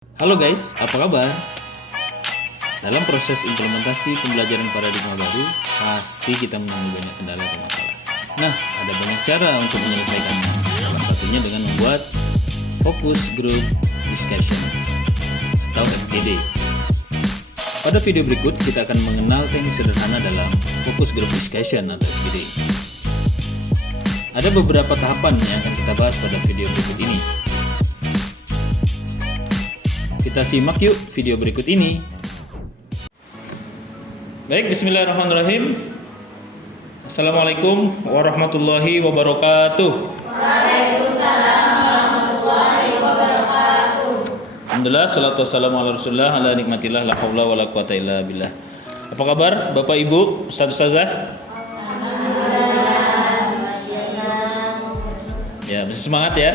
Halo guys, apa kabar? Dalam proses implementasi pembelajaran paradigma baru, pasti kita menemui banyak kendala atau masalah. Nah, ada banyak cara untuk menyelesaikannya. Salah satunya dengan membuat Focus Group Discussion atau FGD. Pada video berikut, kita akan mengenal teknik sederhana dalam Focus Group Discussion atau FGD. Ada beberapa tahapan yang akan kita bahas pada video berikut ini. Kita simak yuk video berikut ini. Baik, bismillahirrahmanirrahim. Assalamualaikum warahmatullahi wabarakatuh. Waalaikumsalam warahmatullahi wabarakatuh. Alhamdulillah, salatu wassalamu ala rasulillah ala nikmatillah la haula wa la quwata illa billah. Apa kabar Bapak Ibu, Ustaz Ustazah? Ya, masih semangat ya.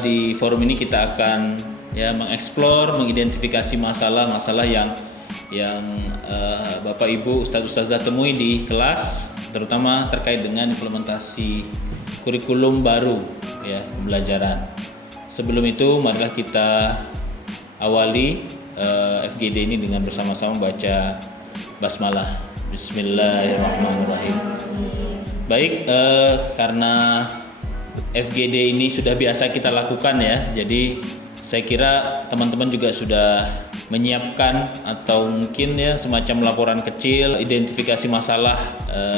Di forum ini kita akan mengeksplor, mengidentifikasi masalah-masalah yang Bapak Ibu Ustaz Ustazah temui di kelas, terutama terkait dengan implementasi kurikulum baru ya, pembelajaran. Sebelum itu marilah kita awali FGD ini dengan bersama-sama baca basmalah. Bismillahirrahmanirrahim. Baik, karena FGD ini sudah biasa kita lakukan ya, jadi saya kira teman-teman juga sudah menyiapkan atau mungkin ya semacam laporan kecil identifikasi masalah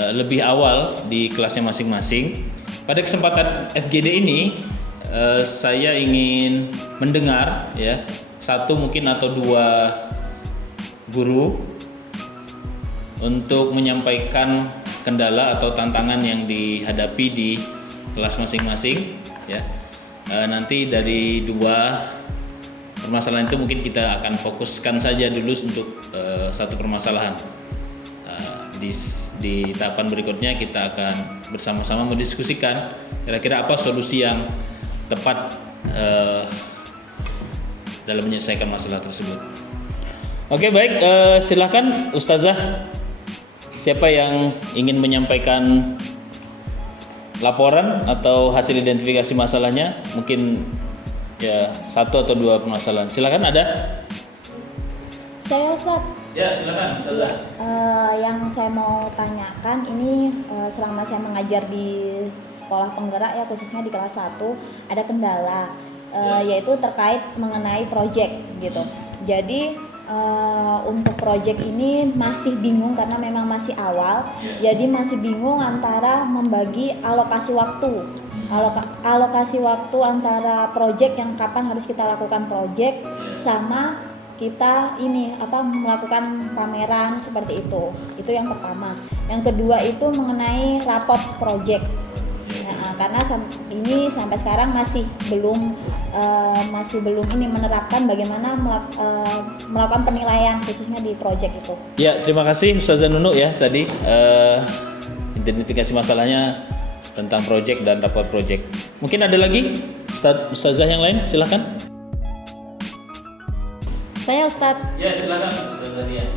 lebih awal di kelasnya masing-masing. Pada kesempatan FGD ini saya ingin mendengar ya satu mungkin atau dua guru untuk menyampaikan kendala atau tantangan yang dihadapi di kelas masing-masing ya. Nanti dari dua permasalahan itu mungkin kita akan fokuskan saja dulu untuk satu permasalahan. Di tahapan berikutnya kita akan bersama-sama mendiskusikan kira-kira apa solusi yang tepat dalam menyelesaikan masalah tersebut. Oke, baik, silakan Ustazah, siapa yang ingin menyampaikan laporan atau hasil identifikasi masalahnya, mungkin ya satu atau dua permasalahan. Silakan, ada? Saya Ustaz. Ya, silakan Ustazah. Yang saya mau tanyakan ini selama saya mengajar di sekolah penggerak ya, khususnya di kelas 1 ada kendala yaitu terkait mengenai project gitu. Jadi untuk project ini masih bingung karena memang masih awal, jadi masih bingung antara membagi alokasi waktu antara project yang kapan harus kita lakukan project sama kita melakukan pameran seperti itu yang pertama. Yang kedua itu mengenai rapot project. Karena ini sampai sekarang masih belum ini menerapkan bagaimana melakukan penilaian khususnya di project itu. Ya, terima kasih Ustazah Nunu ya tadi identifikasi masalahnya tentang project dan rapor project. Mungkin ada lagi Ustazah yang lain, silakan. Saya Ustadz. Ya, silakan Ustazah Ria.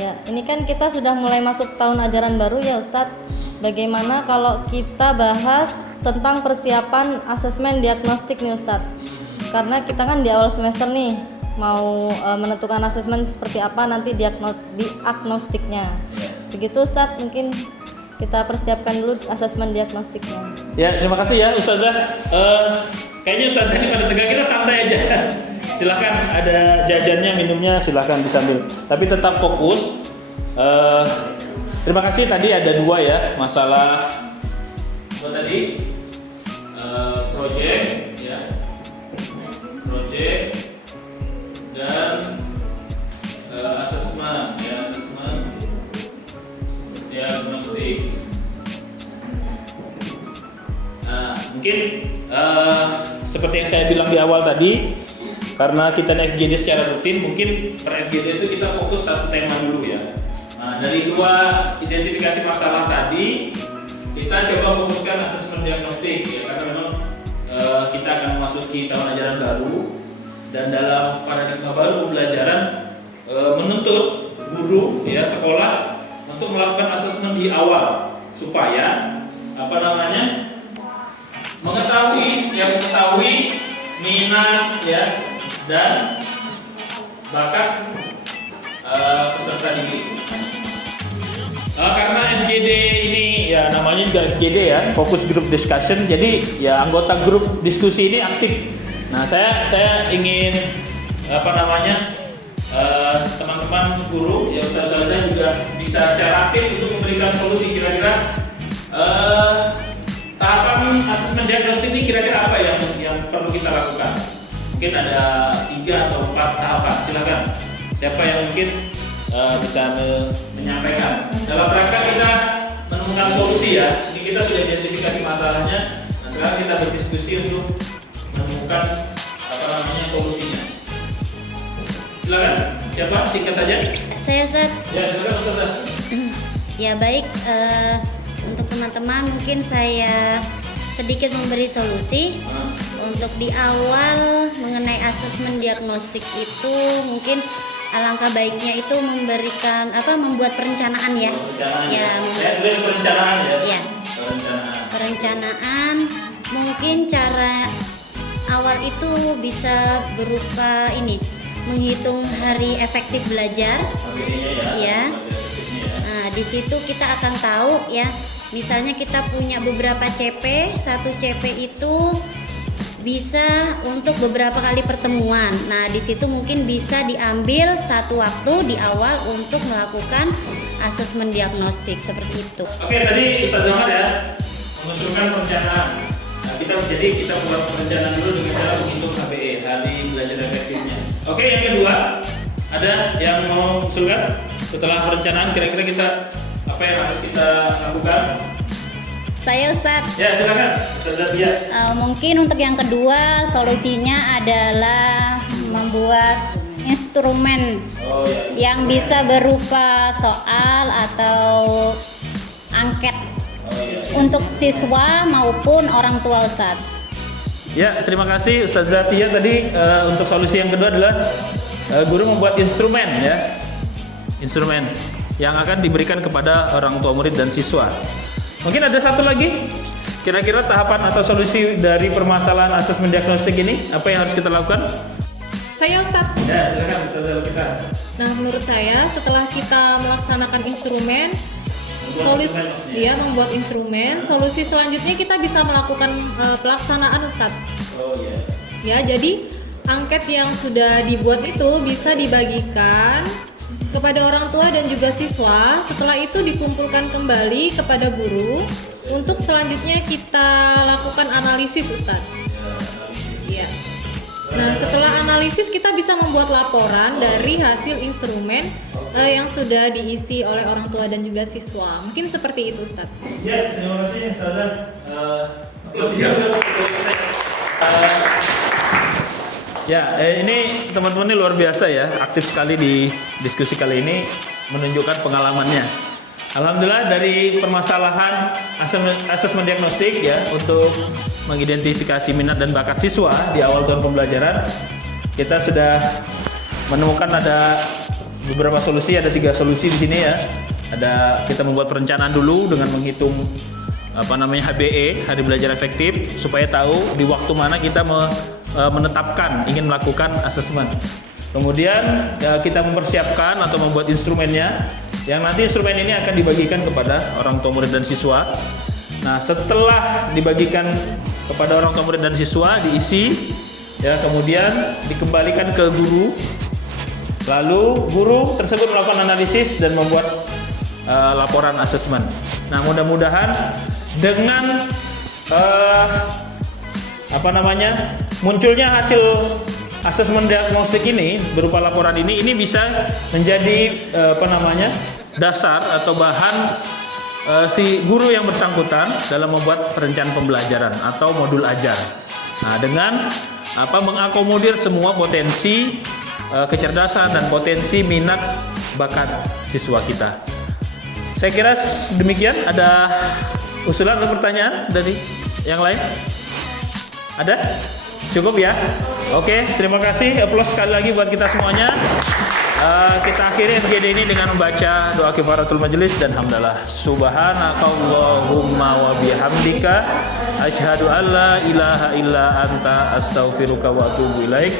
Ya, ini kan kita sudah mulai masuk tahun ajaran baru ya Ustadz. Bagaimana kalau kita bahas tentang persiapan asesmen diagnostik nih Ustadz? Karena kita kan di awal semester nih mau menentukan asesmen seperti apa nanti diagnostiknya. Begitu Ustadz, mungkin kita persiapkan dulu asesmen diagnostiknya. Ya, terima kasih ya Ustazah. Kayaknya Ustazah ini pada tegang, kita santai aja. Silakan, ada jajannya, minumnya silakan disambil. Tapi tetap fokus. Terima kasih, tadi ada dua ya masalah tadi project ya, project dan asesmen diagnostik. Nah, mungkin seperti yang saya bilang di awal tadi, karena kita FGD secara rutin, mungkin per FGD itu kita fokus satu tema dulu ya. Nah, dari dua identifikasi masalah tadi, kita coba fokuskan asesmen diagnostik ya, karena memang kita akan memasuki tahun ajaran baru dan dalam paradigma baru pembelajaran menuntut guru ya, sekolah untuk melakukan asesmen di awal supaya mengetahui minat ya dan bakat peserta didik. Karena FGD ini ya namanya juga FGD ya, Focus Group Discussion. Jadi ya anggota grup diskusi ini aktif. Nah saya ingin teman-teman guru ya ustaz-ustaznya juga bisa secara aktif untuk memberikan solusi kira-kira tahapan asesmen diagnostik ini kira-kira apa yang perlu kita lakukan. Mungkin ada 3 atau 4 tahapan. Silakan. Siapa yang mungkin bisa menyampaikan dalam rangka kita menemukan solusi ya. Ini kita sudah identifikasi masalahnya. Nah sekarang kita berdiskusi untuk menemukan solusinya. Silakan. Siapa? Singkat saja. Saya Ustaz. Ya silakan Ustaz. Ya baik, untuk teman-teman mungkin saya sedikit memberi solusi. Untuk di awal mengenai asesmen diagnostik itu mungkin alangkah baiknya itu membuat perencanaan ya. Perencanaan ya. Ya. Perencanaan mungkin cara awal itu bisa berupa menghitung hari efektif belajar. Ya. Nah, di situ kita akan tahu ya. Misalnya kita punya beberapa CP, satu CP itu bisa untuk beberapa kali pertemuan. Nah, di situ mungkin bisa diambil satu waktu di awal untuk melakukan asesmen diagnostik seperti itu. Oke, tadi Ustaz Zahar ya mengusulkan perencanaan. Nah, kita buat perencanaan dulu dengan cara menghitung HBE, hari belajar efektifnya. Oke, yang kedua, ada yang mau usulkan setelah perencanaan kira-kira kita apa yang harus kita lakukan? Saya Ustadz. Ya silakan. Ustaz ya. Mungkin untuk yang kedua solusinya adalah membuat instrumen yang bisa berupa soal atau angket untuk siswa maupun orang tua Ustadz. Ya terima kasih Ustazah Tia tadi. Untuk solusi yang kedua adalah guru membuat instrumen ya, instrumen yang akan diberikan kepada orang tua murid dan siswa. Mungkin ada satu lagi, kira-kira tahapan atau solusi dari permasalahan asesmen diagnostik ini, apa yang harus kita lakukan? Saya Ustadz. Ya, silakan Ustazah kita. Nah, menurut saya setelah kita melaksanakan instrumen, membuat instrumen, solusi selanjutnya kita bisa melakukan pelaksanaan Ustadz. Oh iya. Ya, jadi angket yang sudah dibuat itu bisa dibagikan kepada orang tua dan juga siswa. Setelah itu dikumpulkan kembali kepada guru untuk selanjutnya kita lakukan analisis Ustadz. Ya. Nah setelah analisis kita bisa membuat laporan dari hasil instrumen yang sudah diisi oleh orang tua dan juga siswa. Mungkin seperti itu Ustadz. Ya terima kasih Ustazah. Ya, ini teman-teman ini luar biasa ya, aktif sekali di diskusi kali ini, menunjukkan pengalamannya. Alhamdulillah dari permasalahan asesmen diagnostik ya untuk mengidentifikasi minat dan bakat siswa di awal tahun pembelajaran, kita sudah menemukan ada beberapa solusi, ada 3 solusi di sini ya. Ada kita membuat perencanaan dulu dengan menghitung HBE, hari belajar efektif, supaya tahu di waktu mana kita menetapkan ingin melakukan asesmen. Kemudian kita mempersiapkan atau membuat instrumennya, yang nanti instrumen ini akan dibagikan kepada orang tua murid dan siswa. Nah setelah dibagikan kepada orang tua murid dan siswa, diisi ya, kemudian dikembalikan ke guru, lalu guru tersebut melakukan analisis dan membuat laporan asesmen. Nah mudah-mudahan dengan munculnya hasil asesmen diagnostik ini berupa laporan ini bisa menjadi dasar atau bahan si guru yang bersangkutan dalam membuat perencanaan pembelajaran atau modul ajar. Nah, dengan mengakomodir semua potensi kecerdasan dan potensi minat bakat siswa kita. Saya kira demikian. Ada usulan atau pertanyaan dari yang lain? Ada? Cukup ya? Oke, terima kasih. Aplaus sekali lagi buat kita semuanya. Kita akhiri FGD ini dengan membaca doa kifaratul majelis dan hamdalah. Subhanakallahumma wa bihamdika asyhadu an la ilaha illa anta astaghfiruka wa atubu ilaik.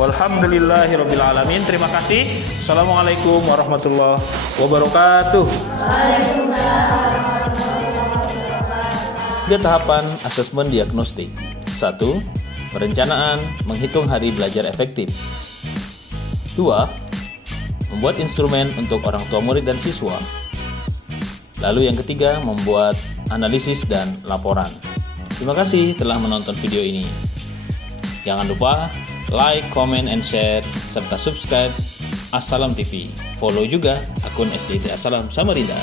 Walhamdulillahirabbil alamin. Terima kasih. Assalamualaikum warahmatullahi wabarakatuh. Tiga tahapan asesmen diagnostik. 1. Perencanaan, menghitung hari belajar efektif. 2. Membuat instrumen untuk orang tua murid dan siswa. Lalu yang ketiga, membuat analisis dan laporan. Terima kasih telah menonton video ini. Jangan lupa like, comment, and share, serta subscribe Assalam TV. Follow juga akun SDT Assalam Samarinda.